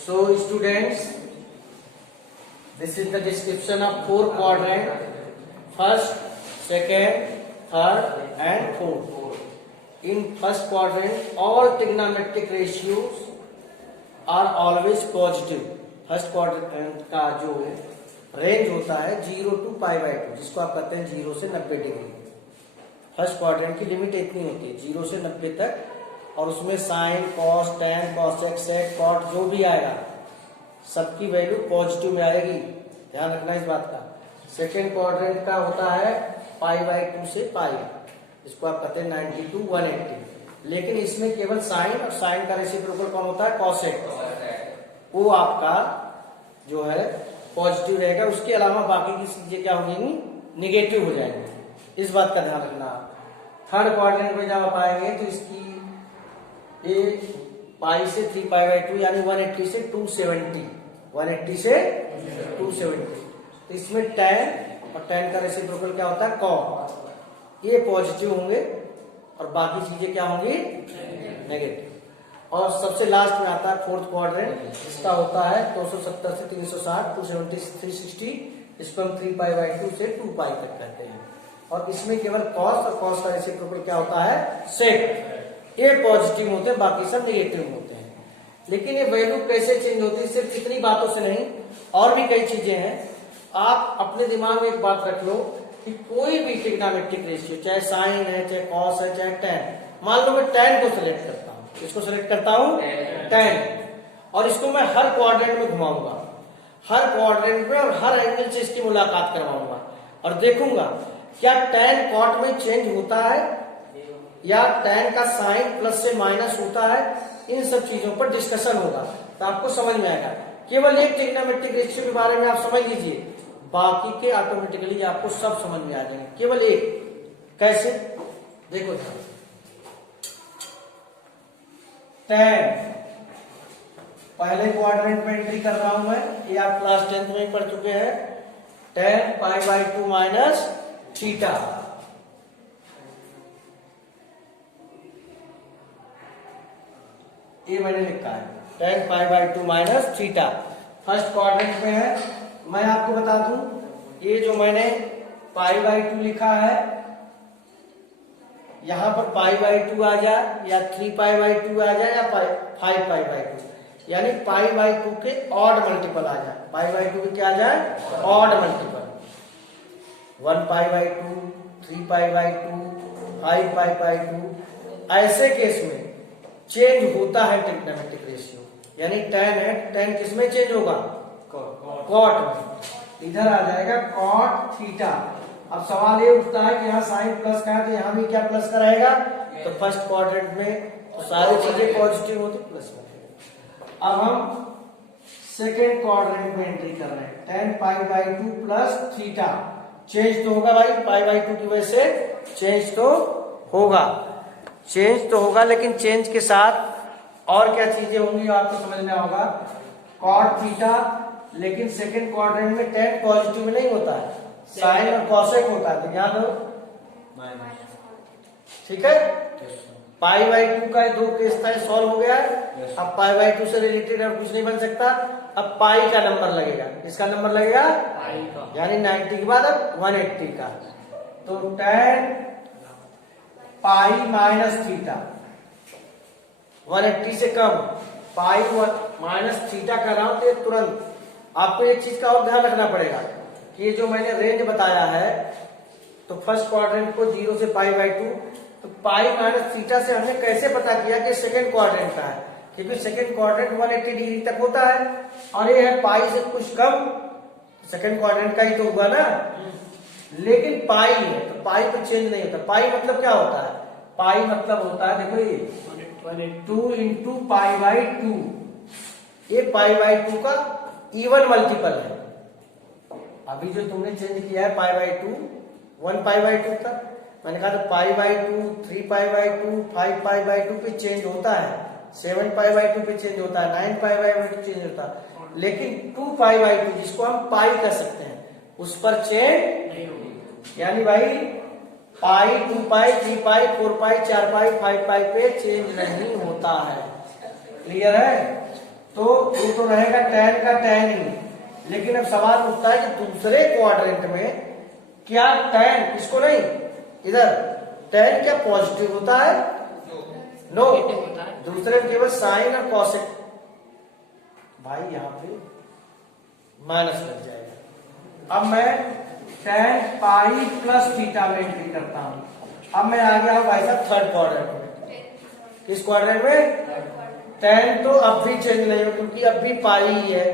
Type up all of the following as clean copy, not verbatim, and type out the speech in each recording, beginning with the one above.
So students, this is the description of four quadrant: first, second, third, and fourth. In first quadrant, all trigonometric ratios are always positive. First quadrant का जो range होता है 0 to π/2, जिसको आप कहते हैं 0 से 90 डिग्री। फर्स्ट क्वाड्रेंट की लिमिट इतनी होती है 0 से 90 तक, और उसमें साइन, कॉस, टैन, कॉसेक, सेक, कॉट जो भी आएगा सबकी वैल्यू पॉजिटिव में आएगी, ध्यान रखना इस बात का। सेकेंड क्वाड्रेंट का होता है π/2 से पाई, इसको आप कहते हैं 90 to 180, लेकिन इसमें केवल साइन और साइन का रेसिप्रोकल कौन होता है, कॉसेक, वो आपका जो है पॉजिटिव रहेगा। उसके अलावा बाकी की चीजें क्या होंगी, निगेटिव हो जाएंगी, इस बात का ध्यान रखना। थर्ड क्वाड्रेंट में जब आप आएंगे तो इसकी ए पाई से 3π/2 यानी 180 से 270, 180 से 270, तो इसमें tan और tan का रेसिप्रोकल क्या होता है, cot, ये पॉजिटिव होंगे और बाकी चीजें क्या होंगी, नेगेटिव। और सबसे लास्ट में आता है फोर्थ क्वाड्रेंट, इसका होता है 270 से 360, 270 से 360, इसको हम 3π/2 से 2π तक कहते हैं। और इसमें केवल cos और cos का रेसिप्रोकल क्या होता है, sec, ये पॉजिटिव होते हैं, बाकी सब नेगेटिव होते हैं। लेकिन ये वैल्यू कैसे चेंज होती है, सिर्फ इतनी बातों से नहीं, और भी कई चीजें हैं। आप अपने दिमाग में एक बात रख लो कि कोई भी ट्रिग्नोमेट्रिक रेशियो, चाहे साइन है, चाहे कॉस है, चाहे टैन, मान लो मैं टैन को सिलेक्ट करता हूं, इसको सिलेक्ट करता हूं टैन, और इसको मैं हर क्वाड्रेंट में घुमाऊंगा, हर क्वाड्रेंट में और हर एंगल से इसकी मुलाकात करवाऊंगा और देखूंगा क्या टैन कॉट में चेंज होता है या टैन का साइन प्लस से माइनस होता है। इन सब चीजों पर डिस्कशन होगा तो आपको समझ में आएगा। केवल एक ट्रिग्नोमेट्रिक रेशियो के बारे में आप समझ लीजिए, बाकी के ऑटोमेटिकली आपको सब समझ में आ जाएंगे। केवल एक, कैसे, देखो टैन पहले क्वाड्रेंट में एंट्री कर रहा हूं मैं, ये आप क्लास 10th में पढ़ चुके हैं, tan π/2 माइनस थीटा, ये मैंने लिखा है tan π/2 minus theta, first quadrant में है। मैं आपको बता दूं, ये जो मैंने π/2 लिखा है, यहां पर π/2 आ जाए या 3π/2 आ जाए या 5π/2, यानी π/2 के ऑड मल्टीपल आ जाए, π/2 के क्या आ जाए, ऑड मल्टीपल, 1π/2, 3π/2, 5π/2। ऐसे केस में चेंज होता है ट्रिग्नोमेट्रिक रेशियो, यानी tan है, tan किसमें चेंज होगा, कॉट में, इधर आ जाएगा कॉट थीटा। अब सवाल ये उठता है कि यहाँ साइन प्लस का है तो यहाँ भी क्या प्लस का रहेगा, तो फर्स्ट क्वाड्रेंट में तो सारी चीजें पॉजिटिव होती, प्लस में। अब हम सेकेंड क्वाड्रेंट में एंट्री कर रहे हैं, tan π/2 प्लस थीटा, चेंज तो होगा भाई, π/2 की वजह से चेंज तो होगा, चेंज तो होगा, लेकिन चेंज के साथ और क्या चीजें होंगी आपको समझ में होगा, कॉट थीटा, लेकिन सेकेंड क्वाड्रेंट में tan पॉजिटिव में नहीं होता है, साइन और कॉसेक होता है, तो ध्यान दो, ठीक है। π/2 का दो केस था, सॉल्व हो गया। अब π/2 से रिलेटेड और कुछ नहीं बन सकता। अब पाई का नंबर लगेगा, इसका नंबर लगेगा यानी 90 के बाद अब 180 का, तो tan पाई माइनस थीटा 180 से कम, पाई माइनस थीटा कर रहा हूं, तो तुरंत आपको एक चीज का और ध्यान रखना पड़ेगा कि ये जो मैंने रेंज बताया है, तो फर्स्ट क्वाड्रेंट को 0 से π/2, तो पाई माइनस थीटा से हमने कैसे पता किया कि सेकेंड क्वाड्रेंट का है, क्योंकि सेकेंड क्वाड्रेंट 180 डिग्री तक होता है और ये है पाई से कुछ कम, सेकेंड क्वाड्रेंट का ही तो हुआ ना, लेकिन पाई है तो पाई तो चेंज नहीं होता। पाई मतलब क्या होता है, पाई मतलब होता है, देखो ये 2 इंटू π/2, ये π/2 का इवन मल्टीपल है। अभी जो तुमने चेंज किया है π/2, 1π/2 था, मैंने कहा था π/2, 3π/2, 5π/2 पे चेंज होता है, 7π/2 पे चेंज होता है, 9π/2 चेंज होता है, लेकिन 2π/2 जिसको हम पाई कर सकते हैं उस पर चेंज नहीं होगी। यानी भाई पाई, 2π, 3π, 4π, 4π, 5π पे चेंज नहीं होता है। क्लियर है? तो ये तो रहेगा tan का tan ही। लेकिन अब सवाल उठता है कि दूसरे क्वाड्रेंट में क्या tan, इसको नहीं, इधर tan क्या पॉजिटिव होता है? नो, दूसरे में केवल साइन और कॉसेक। भाई यहाँ पे माइनस लग जाएगा। अब मैं tan पाई प्लस थीटा में एंट्री करता हूं। अब मैं आ गया हूं भाई साहब थर्ड क्वाड्रेंट में। किस क्वाड्रेंट में? tan तो अब भी चेंज नहीं हो, क्योंकि अब भी पाई ही है,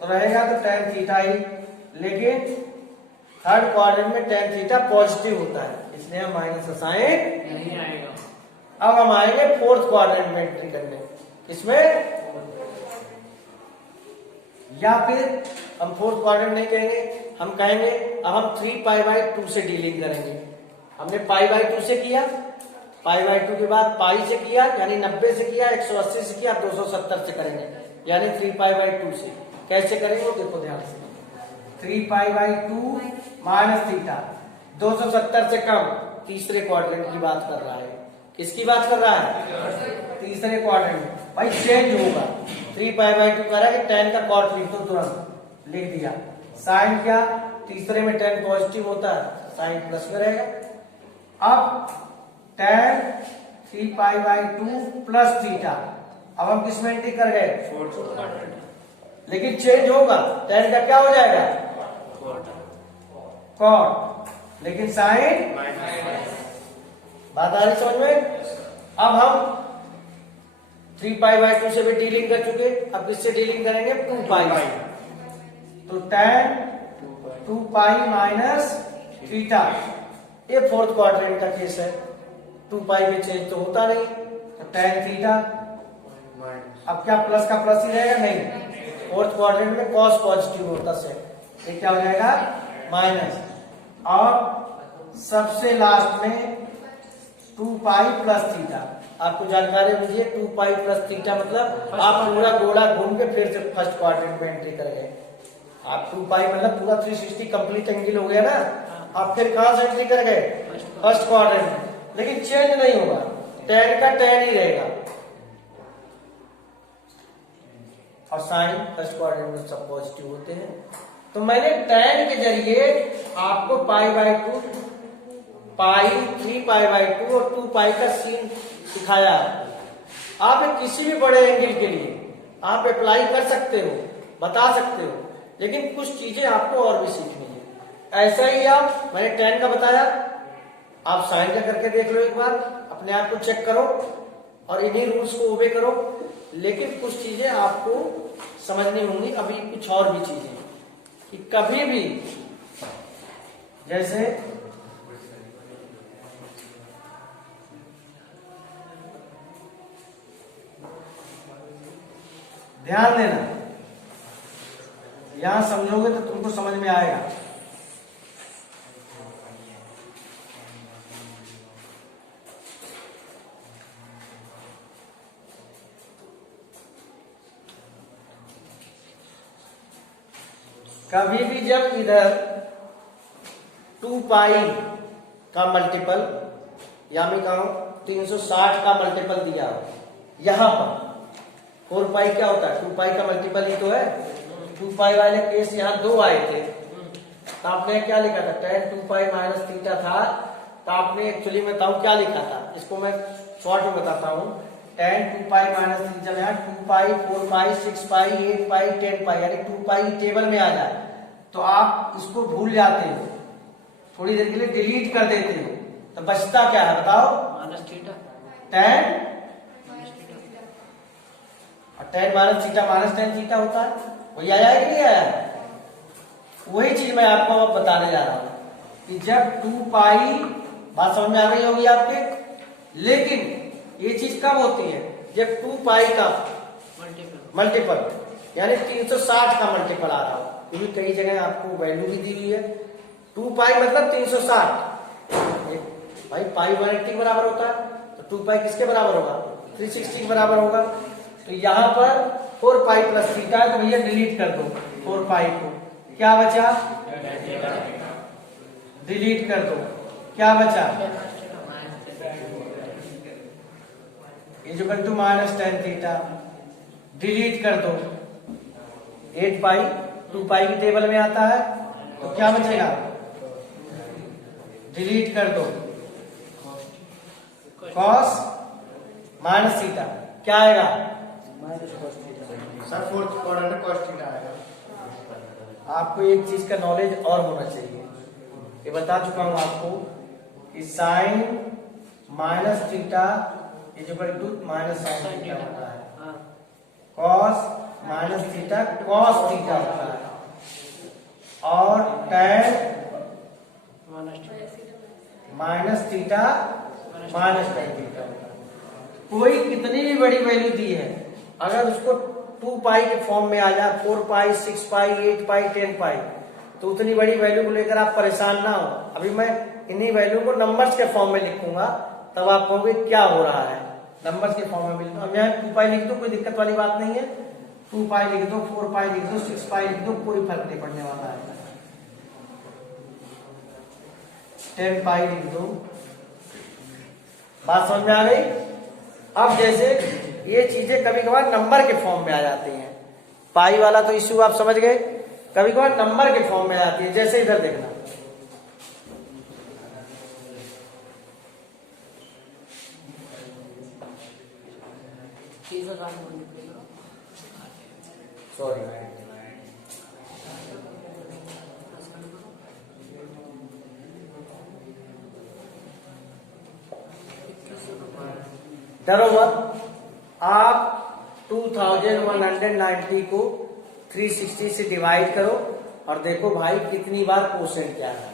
तो रहेगा तो tan थीटा ही। लेकिन थर्ड क्वाड्रेंट में tan थीटा पॉजिटिव होता है, इसलिए हम माइनस साइन नहीं आएगा। अब हम आएंगे फोर्थ क्वाड्रेंट में एंट्री करने। इसमें या फिर हम फोर्थ क्वाड्रेंट नहीं कहेंगे, हम कहेंगे अब हम 3π/2 से डीलिंग करेंगे। हमने π/2 से किया, π/2 के बाद पाई से किया, यानी 90 से किया, 180 से किया, 270 से करेंगे, यानी 3π/2 से। कैसे करेंगे वो देखो ध्यान से। 3π/2 माइनस थीटा, 270 से कम, तीसरे क्वाड्रेंट की बात कर रहा है। किसकी बात कर रहा है? तीसरे क्वाड्रेंट। भाई चेंज होगा, 3π/2 कह रहा है कि tan का कॉट लिख दो, तुरंत लिख दिया। साइन क्या? तीसरे में tan पॉजिटिव होता है, साइन प्लस में रहेगा। अब tan 3π/2 प्लस थीटा, अब हम किस में एंट्री कर गए? लेकिन चेंज होगा, tan का क्या हो जाएगा? कॉट, लेकिन साइन बात आ रही समझ में? अब हम 3π/2 से भी डीलिंग कर चुके, अब किससे डीलिंग करेंगे? 2π। तो tan 2π माइनस थीटा, ये फोर्थ क्वाड्रेंट का केस है। 2π में चेंज तो होता नहीं, तो tan थीटा। अब क्या प्लस का प्लस ही रहेगा? नहीं, फोर्थ क्वाड्रेंट में cos पॉजिटिव होता है, ये क्या हो जाएगा? माइनस। और सबसे लास्ट में 2π प्लस थीटा। आपको जानकारी मुझे 2π प्लस थीटा मतलब आप पूरा गोला घूम के फिर से फर्स्ट क्वाड्रेंट में एंट्री कर गए। आप 2π मतलब पूरा 360 कंप्लीट एंगल हो गया ना, आप फिर कहां से एंट्री कर गए? फर्स्ट क्वाड्रेंट में। लेकिन चेंज नहीं होगा, tan का tan ही रहेगा, और साइन फर्स्ट क्वाड्रेंट में सब पॉजिटिव होते हैं। तो मैंने tan के जरिए आपको π/2, पाई, 3π/2 और 2π का सीन सिखाया। आप किसी भी बड़े एंगल के लिए आप अप्लाई कर सकते हो, बता सकते हो, लेकिन कुछ चीजें आपको और भी सीखनी है। ऐसा ही आप, मैंने tan का बताया, आप साइन का करके देख लो एक बार, अपने आप को चेक करो और इन्हीं रूल्स को ओबे करो। लेकिन कुछ चीजें आपको समझनी होंगी, अभी कुछ और भी चीजें कि कभी भी जैसे ध्यान देना, यहां समझोगे तो तुमको समझ में आएगा। कभी भी जब इधर 2π का मल्टीपल, या मैं कहूं 360 का मल्टीपल दिया हो, यहां पर 4π क्या होता है? 2π का मल्टीपल ही तो है। 2π वाले केस यहाँ दो आए थे, तो आपने क्या लिखा था? tan 2π माइनस थीटा था, तो आपने एक्चुअली मैं बताऊं क्या लिखा था, इसको मैं शॉर्ट में बताता हूँ। tan 2π माइनस थीटा, यहाँ 2π, 4π, 6π, 8π, 10π, यानी 2π टेबल में आ जाए तो आप इसको भूल जाते हो, थोड़ी देर के लिए डिलीट कर देते हो, तो बचता क्या है बताओ? Minus theta. tan tan minus theta minus tan theta होता है, वही आया है कि नहीं आया? वही चीज मैं आपको बताने जा रहा हूं कि जब 2π, बात समझ में आ गई होगी आपके, लेकिन ये चीज कब होती है? जब 2π का मल्टीपल यानी 360 का मल्टीपल आ रहा हो, क्योंकि कई जगह आपको वैल्यू भी दी हुई है। 2π मतलब 360, भाई पाई 180 बराबर होता है, तो 2π किसके बराबर होगा? 360 के बराबर होगा। तो यहाँ पर 4π प्लस थीटा है, तो भैया डिलीट कर दो 4π को, क्या बचा? डिलीट कर दो, क्या बचा? Equal to minus tan theta. Delete कर दो 8 पाई 2 पाई की टेबल में आता है, तो क्या बचेगा, डिलीट कर दो कॉस माइनस थीटा, क्या आएगा sir fourth quadrant cos theta आएगा। आपको एक चीज का नॉलेज और होना चाहिए, ये बता चुका हूं आपको कि sine minus theta is equal to minus sine theta होता है, cos minus theta cos theta होता है, और tan minus theta minus tan theta होता है। कोई कितनी भी बड़ी वैल्यू दी है, अगर उसको 2 पाई के फॉर्म में आ जाए, 4 पाई 6 पाई 8 पाई 10 पाई, तो उतनी बड़ी वैल्यू को लेकर आप परेशान ना हो। अभी मैं इन्हीं वैल्यू को नंबर्स के फॉर्म में लिखूंगा, तब आप कहोगे क्या हो रहा है, नंबर्स के फॉर्म में मिलता। अब यहाँ 2 पाई लिख दो, कोई दिक्कत वाली बात नहीं है, 2 पाई लिख दो, 4 पाई लिख दो, 6 पाई लिख दो, कोई फर्क नहीं पड़ने वाला है, 10 पाई लिख दो। बात समझ में आ गई। अब जैसे ये चीजें कभी कभार नंबर के फॉर्म में आ जाती हैं, पाई वाला तो इश्यू आप समझ गए, कभी कभार नंबर के फॉर्म में आ जाती है, जैसे इधर देखना, सॉरी डरो मत, आप 2190 को 360 से डिवाइड करो और देखो भाई कितनी बार क्वोशेंट क्या है।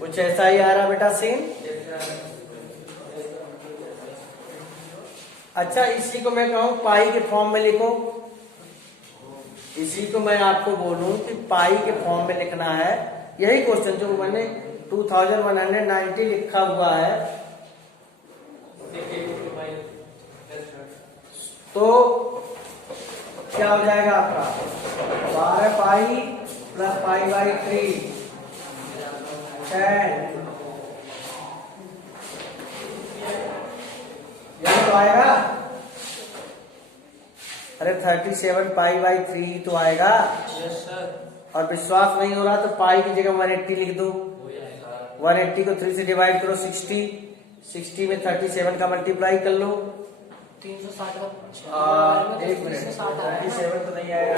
कुछ ऐसा ही आ रहा बेटा सीन। अच्छा, इसी को मैं कहूं पाई के फॉर्म में लिखो, इसी को मैं आपको बोलूं कि पाई के फॉर्म में लिखना है, यही क्वेश्चन जो मैंने 2190 लिखा हुआ है, तो क्या हो जाएगा आपका 12 पाई प्लस पाई बाई 3 10, यही तो आएगा। अरे 37 पाई बाई 3 तो आएगा। Yes sir. और विश्वास नहीं हो रहा तो पाई की जगह 180 लिख दो, 180 को 3 से डिवाइड करो 60, 60 में 37 का मल्टीप्लाई कर लो, 360 एक मिनट 37 तो नहीं आएगा,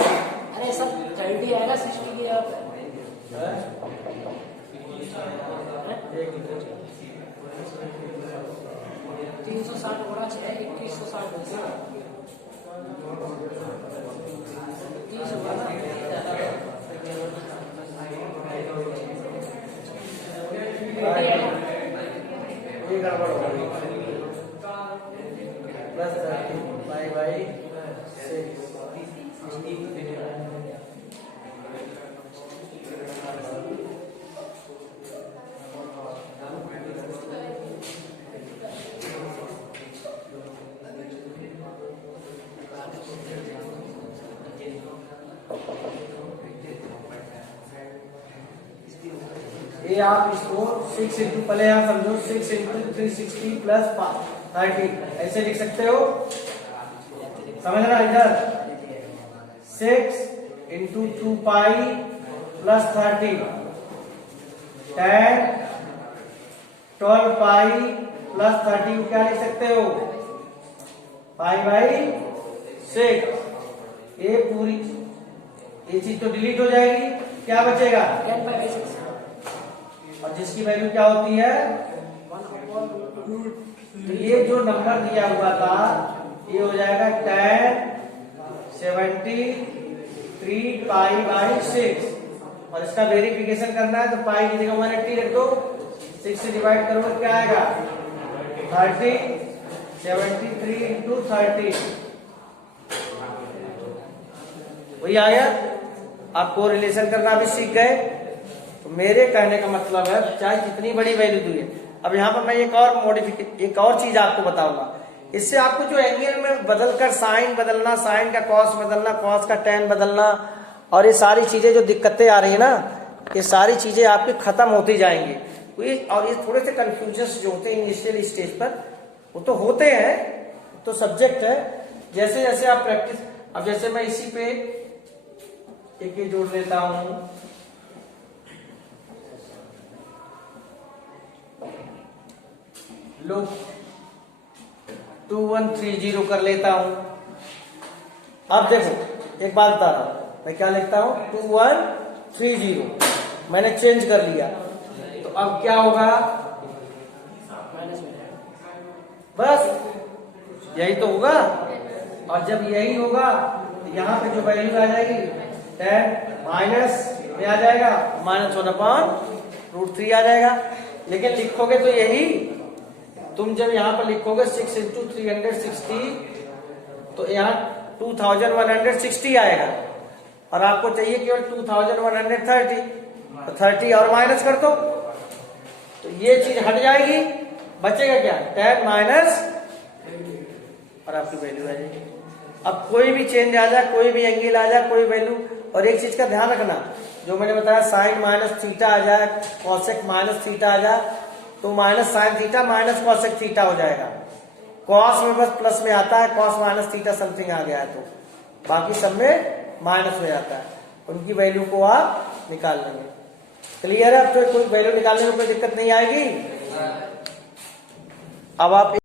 अरे सब 30 आएगा 60 की जगह पे। एक मिनट 360 गुणा 6 2160 30 होगा ना। ये गड़बड़ हो गई, प्लस 30 पाई बाई 6। ये आप इसको 6 इंटू, पहले यहाँ समझो, 6 इंटू 360 प्लस 30 ऐसे लिख सकते हो, समझना। इधर 6 into 2 pi plus 30 10 12 pi plus 30 को क्या लिख सकते हो, पाई बाई 6। ये पूरी ये चीज तो डिलीट हो जाएगी, क्या बचेगा, 10 by 6 और जिसकी वैल्यू क्या होती है, तो ये जो नंबर दिया हुआ था ये हो जाएगा 10 73 पाई बाई 6, और इसका वेरिफिकेशन करना है तो पाई की जगह 180 रख दो, 6 से डिवाइड करोगे क्या आएगा 30, 73 इंटू 30, वही आ गया। आपको रिलेशन करना भी सीख गए। तो मेरे कहने का मतलब है चाहे जितनी बड़ी वैल्यू दी है, अब यहाँ पर मैं एक और चीज आपको बताऊंगा। इससे आपको जो एंगल में बदलकर साइन बदलना, साइन का कॉस बदलना, कॉस का टेन बदलना, और ये सारी चीजें जो दिक्कतें आ रही है ना, ये सारी चीजें आपकी खत्म होती जाएंगी। और ये थोड़े से कंफ्यूजन जो होते हैं इनिशियल स्टेज पर, वो तो होते हैं, तो सब्जेक्ट है। जैसे जैसे आप प्रैक्टिस, अब जैसे मैं इसी पे एक ये जोड़ लेता हूं, लो 2130 कर लेता हूं। अब देखो एक बात बता रहा हूं, मैं क्या लिखता हूं 2130, मैंने चेंज कर लिया, तो अब क्या होगा, बस यही तो होगा। और जब यही होगा तो यहाँ पे जो वैल्यू आ जाएगी 10 माइनस में आ जाएगा, -1/√3 आ जाएगा। लेकिन लिखोगे तो यही, तुम जब यहाँ पर लिखोगे 6 × 360, तो यहाँ 2160 आएगा, और आपको चाहिए केवल 2130, तो 30 और माइनस कर दो, तो ये चीज हट जाएगी, बचेगा क्या 10 माइनस, और आपकी वैल्यू आ जाएगी। अब कोई भी चेंज आ जाए, कोई भी एंगल आ जाए, कोई वैल्यू, और एक चीज का ध्यान रखना, जो मैंने बताया साइन -θ आ जाए, कॉसेक -θ आ जाए, तो -sin θ -cosec θ हो जाएगा। कॉस में बस प्लस में आता है, cos -θ समथिंग आ गया है, तो बाकी सब में माइनस हो जाता है। उनकी वैल्यू को आप निकाल लेंगे। क्लियर है? अब तो कोई वैल्यू निकालने में कोई दिक्कत नहीं आएगी। अब आप